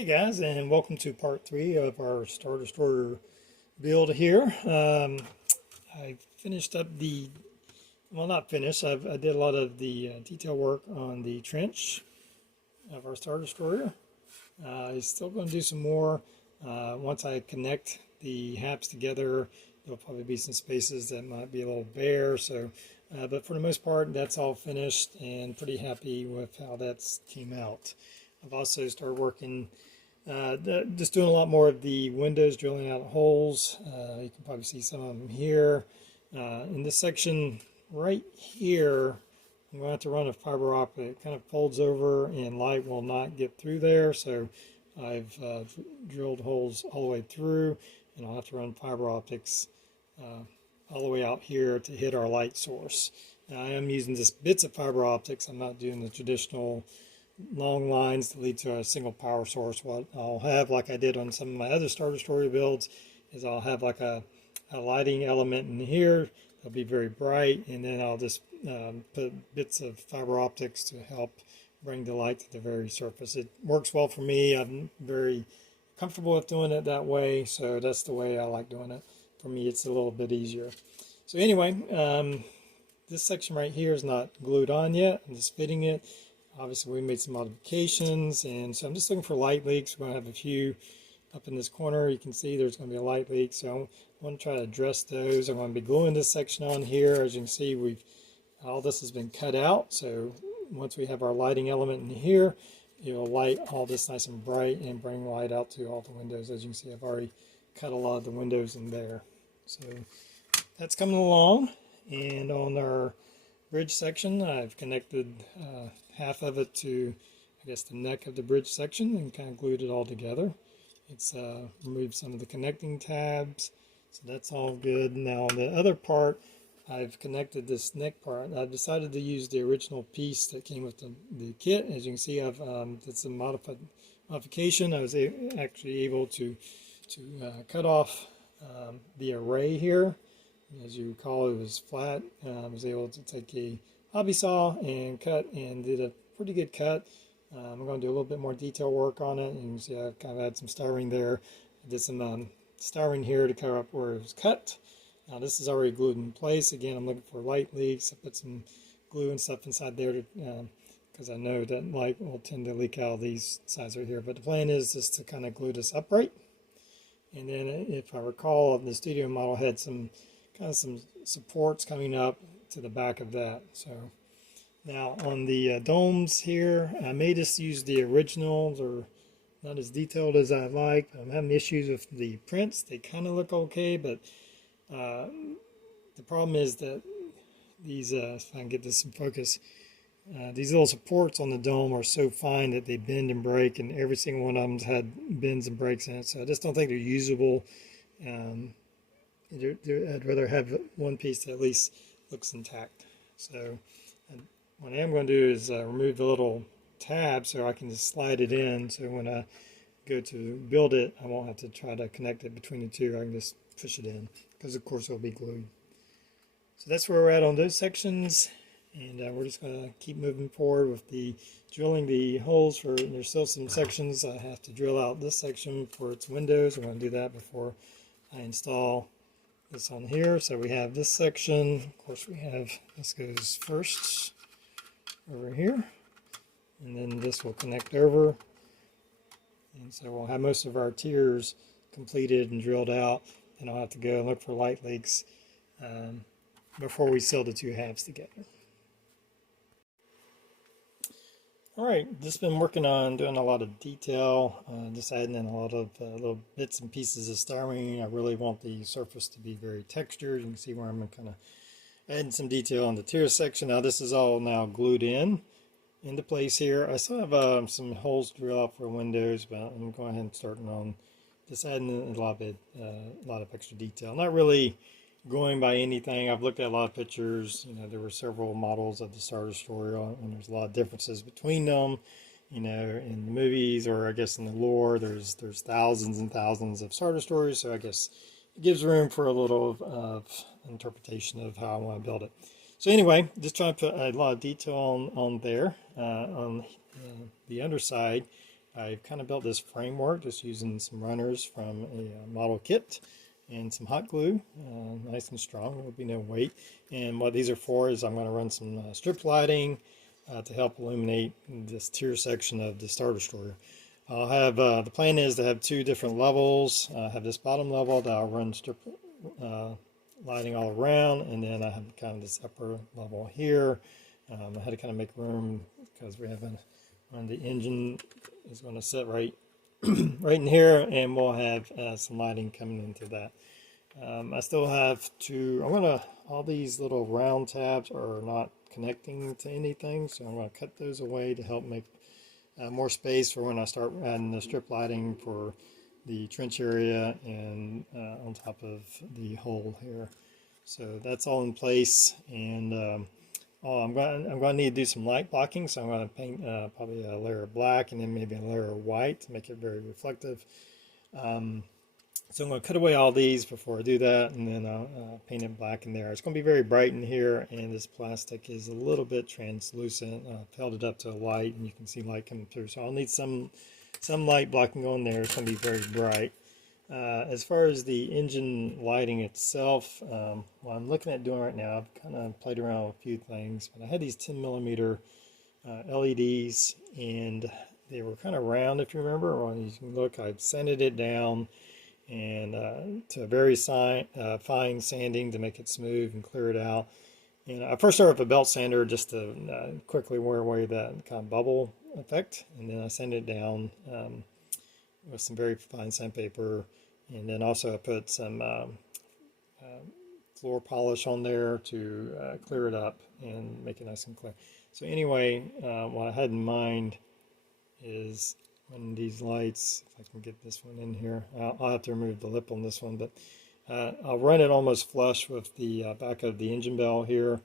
Hey guys, and welcome to part 3 of our Star Destroyer build here. I finished up well, not finished, I did a lot of the detail work on the trench of our Star Destroyer. I'm still going to do some more. Once I connect the halves together, there'll probably be some spaces that might be a little bare. But for the most part, that's all finished and pretty happy with how that's came out. I've also started working, just doing a lot more of the windows, drilling out holes. You can probably see some of them here. In this section right here, I'm going to have to run a fiber optic. It kind of folds over and light will not get through there. So I've drilled holes all the way through, and I'll have to run fiber optics all the way out here to hit our light source. Now, I am using just bits of fiber optics. I'm not doing the traditional long lines that lead to a single power source. What I'll have, like I did on some of my other Star Destroyer builds, is I'll have like a lighting element in here. They'll be very bright, and then I'll just put bits of fiber optics to help bring the light to the very surface. It works well for me. I'm very comfortable with doing it that way, so that's the way I like doing it. For me, it's a little bit easier. So anyway, this section right here is not glued on yet. I'm just fitting it. Obviously, we made some modifications, and so I'm just looking for light leaks. We're going to have a few up in this corner. You can see there's going to be a light leak, so I want to try to address those. I'm going to be gluing this section on here. As you can see, all this has been cut out, so once we have our lighting element in here, it will light all this nice and bright and bring light out to all the windows. As you can see, I've already cut a lot of the windows in there. So that's coming along, and on our bridge section, I've connected half of it to, I guess, the neck of the bridge section and kind of glued it all together. It's removed some of the connecting tabs, so that's all good. Now on the other part, I've connected this neck part. I've decided to use the original piece that came with the kit. As you can see, I've did some modification. I was actually able to cut off the array here. As you recall, it was flat. I was able to take a hobby saw and cut, and did a pretty good cut. I'm going to do a little bit more detail work on it. You can see I've kind of had some styrene there. I did some styrene here to cover up where it was cut. Now this is already glued in place. Again, I'm looking for light leaks. I put some glue and stuff inside there because I know that light will tend to leak out of these sides right here. But the plan is just to kind of glue this upright. And then, if I recall, the studio model had some supports coming up to the back of that. So now on the domes here, I may just use the originals, or not as detailed as I like. I'm having issues with the prints. They kind of look okay, but the problem is that these, if I can get this in focus, these little supports on the dome are so fine that they bend and break, and every single one of them's had bends and breaks in it. So I just don't think they're usable. I'd rather have one piece that at least looks intact. So what I am going to do is remove the little tab so I can just slide it in, so when I go to build it, I won't have to try to connect it between the two. I can just push it in, because of course it'll be glued. So that's where we're at on those sections, and we're just going to keep moving forward with the drilling the holes. There's still some sections I have to drill out. This section for its windows, I'm going to do that before I install this on here. So we have this section. Of course, this goes first over here, and then this will connect over, and so we'll have most of our tiers completed and drilled out, and I'll have to go and look for light leaks before we sew the two halves together. Alright, just been working on doing a lot of detail, just adding in a lot of little bits and pieces of styrene. I really want the surface to be very textured. You can see where I'm kind of adding some detail on the tier section. Now this is all now glued into place here. I still have some holes to drill out for windows, but I'm going ahead and starting on just adding a lot of extra detail. Not really going by anything. I've looked at a lot of pictures. There were several models of the Star Destroyer, and there's a lot of differences between them. In the movies, or I guess in the lore, there's thousands and thousands of Star Destroyers, so I guess it gives room for a little of interpretation of how I want to build it. So anyway, just trying to put a lot of detail on there. On the underside, I've kind of built this framework just using some runners from a model kit and some hot glue, nice and strong. There will be no weight. And what these are for is I'm going to run some strip lighting to help illuminate this tier section of the Star Destroyer. I'll have, the plan is to have 2 different levels. I have this bottom level that I'll run strip lighting all around, and then I have kind of this upper level here. I had to kind of make room because we have the engine is going to sit right right in here, and we'll have some lighting coming into that. I still have all these little round tabs are not connecting to anything, so I'm going to cut those away to help make more space for when I start adding the strip lighting for the trench area and on top of the hole here. So that's all in place, and I'm going to need to do some light blocking, so I'm going to paint probably a layer of black and then maybe a layer of white to make it very reflective. So I'm going to cut away all these before I do that, and then I'll paint it black in there. It's going to be very bright in here, and this plastic is a little bit translucent. I've held it up to light, and you can see light coming through. So I'll need some light blocking on there. It's going to be very bright. As far as the engine lighting itself, what I'm looking at doing right now, I've kind of played around with a few things, but I had these 10mm LEDs, and they were kind of round, if you remember. Well, you can look, I've sanded it down and to a very fine sanding to make it smooth and clear it out. And I first started with a belt sander just to quickly wear away that kind of bubble effect, and then I sanded it down with some very fine sandpaper, and then also I put some floor polish on there to clear it up and make it nice and clear. So anyway, what I had in mind is when these lights, if I can get this one in here, I'll have to remove the lip on this one, but I'll run it almost flush with the back of the engine bell here,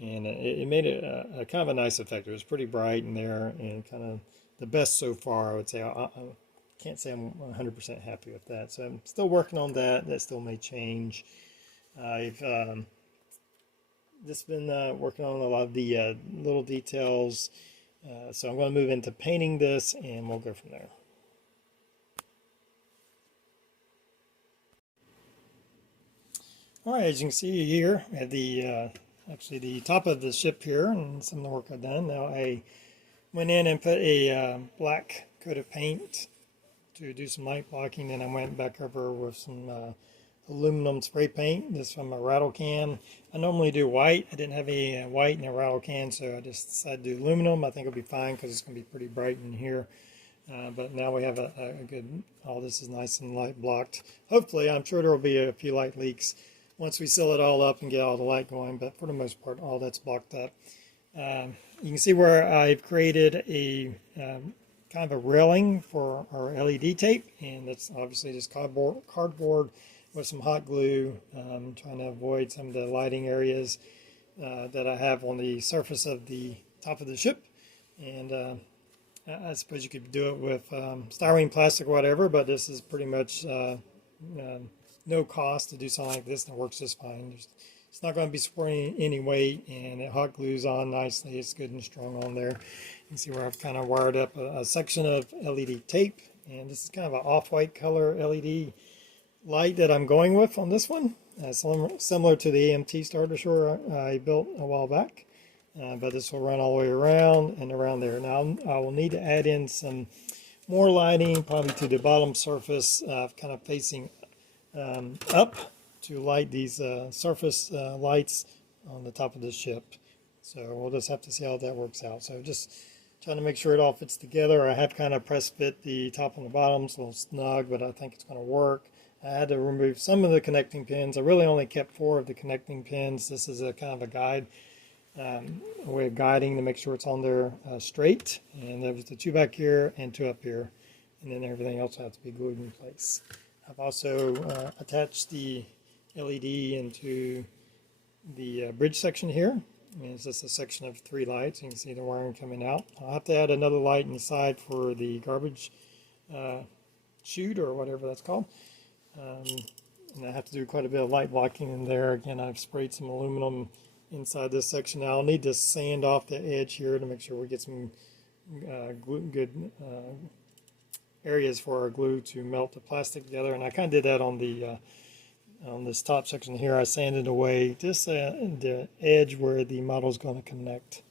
and it made it a kind of a nice effect. It was pretty bright in there and kind of the best so far, I would say. I can't say I'm 100% happy with that, so I'm still working on that. That still may change. I've just been working on a lot of the little details. So I'm going to move into painting this, and we'll go from there. All right, as you can see here at the actually the top of the ship here, and some of the work I've done. Now I went in and put a black coat of paint to do some light blocking, and I went back over with some aluminum spray paint. This from a rattle can. I normally do white. I didn't have any white in a rattle can, so I just decided to do aluminum. I think it'll be fine because it's going to be pretty bright in here. But now we have a good, all this is nice and light blocked. Hopefully, I'm sure there will be a few light leaks once we seal it all up and get all the light going, but for the most part, all that's blocked up. You can see where I've created a kind of a railing for our LED tape, and that's obviously just cardboard with some hot glue, trying to avoid some of the lighting areas that I have on the surface of the top of the ship. And I suppose you could do it with styrene plastic or whatever, but this is pretty much no cost to do something like this, and it works just fine. It's not going to be supporting any weight, and it hot glues on nicely. It's good and strong on there. You can see where I've kind of wired up a section of LED tape, and this is kind of an off-white color LED light that I'm going with on this one, similar to the AMT Star Destroyer I built a while back, but this will run all the way around and around there. Now I will need to add in some more lighting, probably to the bottom surface, kind of facing up to light these surface lights on the top of the ship. So we'll just have to see how that works out. So just trying to make sure it all fits together. I have kind of press fit the top and the bottom, it's a little snug, but I think it's going to work. I had to remove some of the connecting pins. I really only kept 4 of the connecting pins. This is a kind of a guide, a way of guiding to make sure it's on there straight. And there was the 2 back here and 2 up here, and then everything else has to be glued in place. I've also attached the LED into the bridge section here. And it's just a section of 3 lights. You can see the wiring coming out. I'll have to add another light inside for the garbage chute or whatever that's called. And I have to do quite a bit of light blocking in there. Again, I've sprayed some aluminum inside this section. Now I'll need to sand off the edge here to make sure we get some good areas for our glue to melt the plastic together, and I kind of did that on the on this top section here. I sanded away just the edge where the model is going to connect.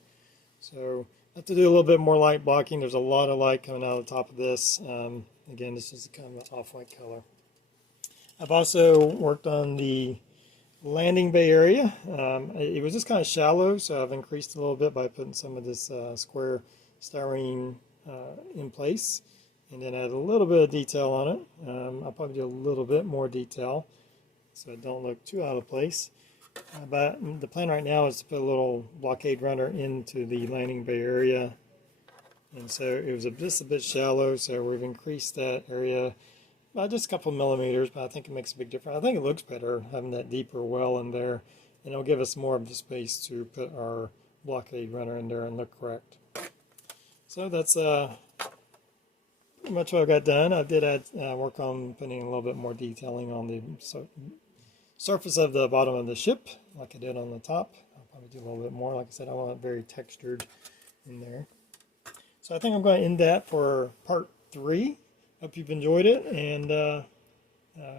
So I have to do a little bit more light blocking. There's a lot of light coming out of the top of this. Again, this is kind of an off-white color. I've also worked on the landing bay area. It was just kind of shallow, so I've increased a little bit by putting some of this square styrene in place, and then add a little bit of detail on it. I'll probably do a little bit more detail so it don't look too out of place. But the plan right now is to put a little blockade runner into the landing bay area, and so it was just a bit shallow, so we've increased that area by just a couple millimeters, but I think it makes a big difference. I think it looks better having that deeper well in there, and it'll give us more of the space to put our blockade runner in there and look correct. So that's pretty much what I got done. I did add work on putting a little bit more detailing on the surface of the bottom of the ship, like I did on the top. I'll probably do a little bit more. Like I said, I want it very textured in there. So I think I'm going to end that for part 3. Hope you've enjoyed it, and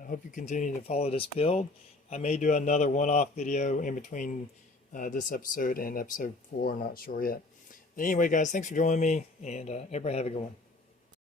hope you continue to follow this build. I may do another one-off video in between this episode and episode 4. I'm not sure yet. But anyway, guys, thanks for joining me, and everybody have a good one.